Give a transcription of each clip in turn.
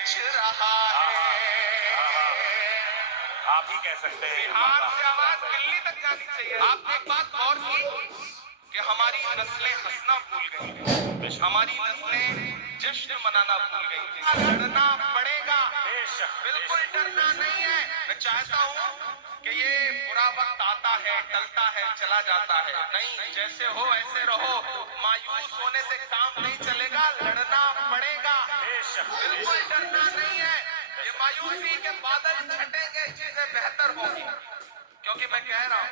बेच रहा है। आप ही कह सकते हैं। बिहार से आवाज दिल्ली तक जानी चाहिए। आपने एक बात गौर की कि हमारी नस्लें हंसना भूल गई, हमारी नस्लें जश्न मनाना भूल गई। लड़ना पड़ेगा, बिल्कुल डरना नहीं है। मैं चाहता हूँ कि ये बुरा वक्त आता है, टलता है, चला जाता है, नहीं, जैसे हो ऐसे रहो। मायूस होने से काम नहीं चलेगा, लड़ना पड़ेगा, बिल्कुल डरना नहीं है। ये मायूसी के बादल छटेंगे, चीजें बेहतर होंगी। क्योंकि मैं कह रहा हूं,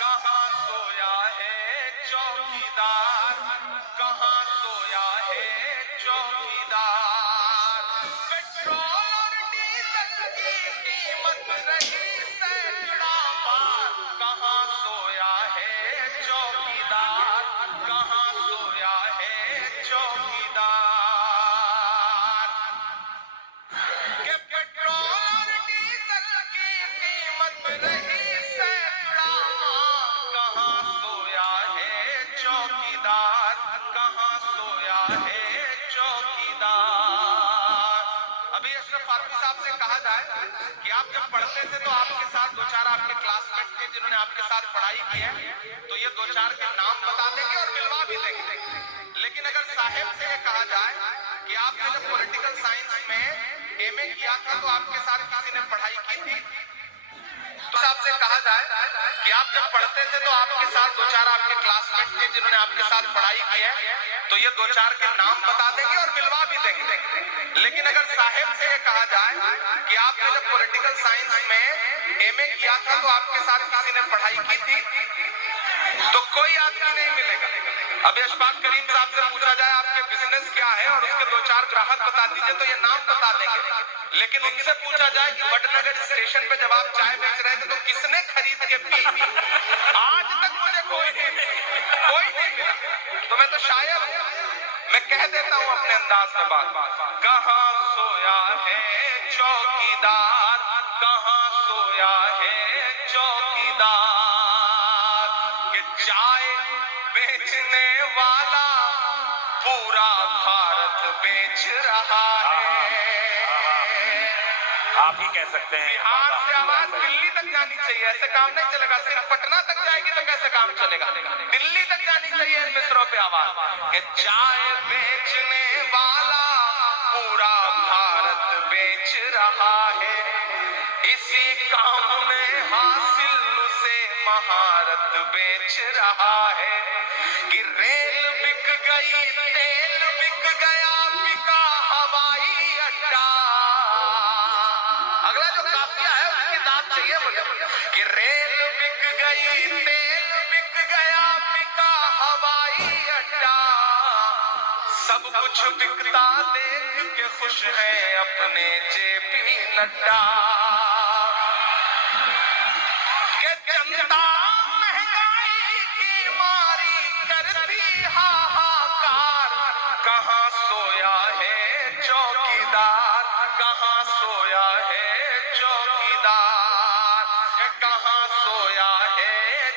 कहां सोया है चौकीदार, कहां सोया है चौकीदार। पेट्रोल और डीजल की कीमत रही सैकड़ा पार, कहां सोया है चौकीदार, कहां सोया है चौकीदार। के पेट्रोल और डीजल की कीमत रही सैकड़ा, कहां सोया है चौकीदार, कहां सोया है चौकीदार। अभी अशरफ फारूकी साहब से कहा जाए कि आप जब पढ़ते थे तो आपके साथ दो चार आपके क्लासमेट थे जिन्होंने आपके साथ पढ़ाई की है, तो ये दो चार के नाम बता देंगे और मिलवा भी देंगे। लेकिन अगर साहिब से ये कहा जाए कि आपने जब पॉलिटिकल साइंस में एमए किया था तो आपके साथ किसी ने पढ़ाई की थी, तो आपसे कहा जाए कि आप जब पढ़ते थे तो आपके साथ दो चार आपके क्लासमेट थे जिन्होंने आपके साथ पढ़ाई की है, तो ये दो चार के नाम बता देंगे और मिलवा भी देंगे। लेकिन अगर साहिब से ये कहा जाए कि आपने जब पॉलिटिकल साइंस में एमए किया था तो आपके साथ किसी ने पढ़ाई की थी, तो कोई आदमी नहीं मिलेगा। अभी अशफाक करीम साहब से पूछा जाए आपके बिजनेस क्या है और उसके दो चार ग्राहक बता दीजिए तो ये नाम बता देंगे। लेकिन उनसे पूछा जाए कि वडनगर स्टेशन पे जब आप चाय बेच रहे थे तो किसने खरीद के पी, आज तक मुझे कोई नहीं मिला। तो मैं तो शायर हूं, मैं कह देता हूं अपने अंदाज में बात। कहां सोया है चौकीदार, कहां सोया है चौकीदार। कि चाय बेचने वाला पूरा भारत बेच रहा है। आप ही कह सकते हैं। बिहार से आवाज दिल्ली तक जानी चाहिए, ऐसे काम नहीं चलेगा। सिर्फ पटना तक जाएगी तो कैसे काम चलेगा, दिल्ली तक जानी चाहिए इन मित्रों पे आवाज कि चाय बेचने वाला पूरा भारत बेच रहा है। इसी काम में हासिल उसे महारत बेच रहा है। कि रेल बिक गई, तेल बिक गया, बिका हवाई अड्डा। अगला जो काफिया है उसकी दाद चाहिए मुझे। कि रेल बिक गई, तेल बिक गया, बिका हवाई अड्डा। सब कुछ बिकता देख के खुश है अपने जेपी नड्डा। के जनता महंगाई की मारी करती हाहाकार, कहां सोया है चौकीदार, कहां सोया है चौकीदार, कहां सोया है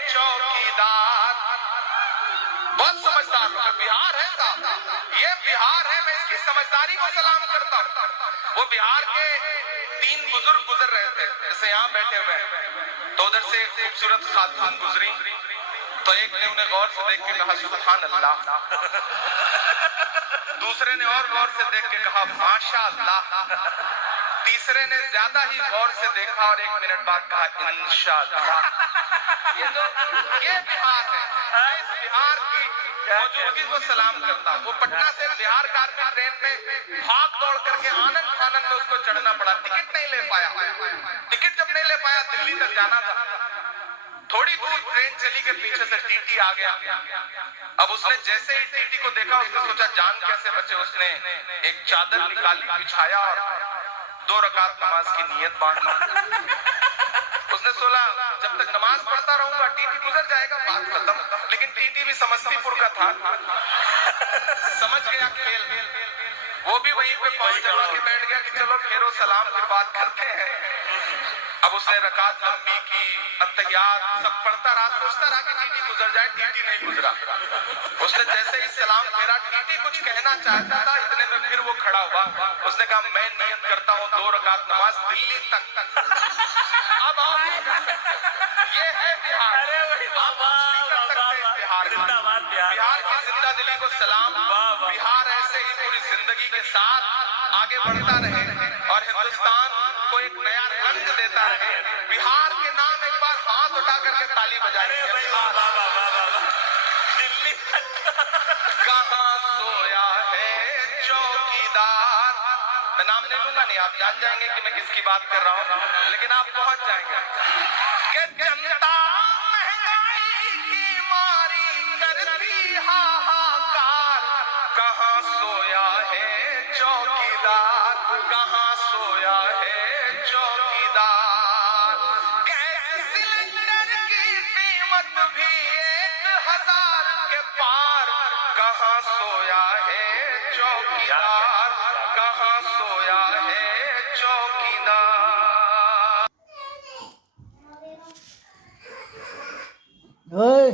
चौकीदार। बहुत समझदार लोग, बिहार है साहब, ये बिहार है। मैं इसकी समझदारी को सलाम करता हूँ। वो बिहार के तीन बुजुर्ग गुजर रहे थे, जैसे यहाँ बैठे हुए हैं, तो उधर से खूबसूरत खातून गुजरी, तो एक ने उन्हें गौर से देख के कहा सुभान अल्लाह, दूसरे ने और गौर से देख के कहा माशा अल्लाह, तीसरे ने ज्यादा ही गौर से देखा और एक मिनट बाद कहा इंशाअल्लाह। ये बिहार है। मैं इस बिहार की मौजूदगी को सलाम करता हूँ। वो पटना से बिहार कार्मी ट्रेन में भाग दौड़ करके आनंद फानंद में उसको चढ़ना पड़ा, टिकट नहीं ले पाया। टिकट जब नहीं ले पाया, दिल्ली तक जाना था, थोड़ी दूर ट्रेन चली के पीछे से टीटी आ गया। अब उसने जैसे ही टीटी को देखा उसने सोचा जान कैसे बचे। उसने एक चादर निकाली, बिछाया और 2 रकात नमाज की नियत बांध ली। उसने सोचा जब तक नमाज पढ़ता रहूंगा टीटी गुजर जाएगा, बात खत्म। लेकिन टीटी भी समस्तीपुर का था, समझ गया खेल, वो भी वहीं पे पांव जमा के बैठ गया कि चलो फेरो सलाम फिर बात करते हैं। अब उसने रकात लंबी की, अत्तहियात सब पढ़ता रहा, सोचता रहा कि टीटी गुजर जाए, टीटी नहीं गुजरा। उसने जैसे ही सलाम फेरा, टीटी कुछ कहना चाहता था, इतने में फिर वो खड़ा हुआ। उसने कहा मैं नियत करता हूँ 2 रकात नमाज दिल्ली तक। अब आप ये है बिहार। अरे वही आप कुछ नहीं कर सकते बिहार में। जिंदाबाद बिहार। बिहार की जिंदा दिली को सलाम। बिहार ऐसे ही पूरी जिंदगी के साथ आगे बढ़ता रहे और हिंदुस्तान को एक नया रंग देता रहे। बिहार के नाम एक बार हाथ उठा करके ताली बजाइए। दिल्ली कहाँ सोया है चौकीदार। मैं नाम नहीं लूंगा, नहीं आप जान जाएंगे कि मैं किसकी बात कर रहा हूँ, लेकिन आप पहुंच जाएंगे कि जनता महंगाई की मारी करती हाहाकार। कहाँ सोया है चौकीदार, कहाँ सोया है चौकीदार। गैस सिलेंडर की कीमत भी 1000 के पार। कहाँ सोया है चौकीदार, कहाँ सोया है चौकीदार। ओए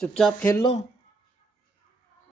चुपचाप खेल लो।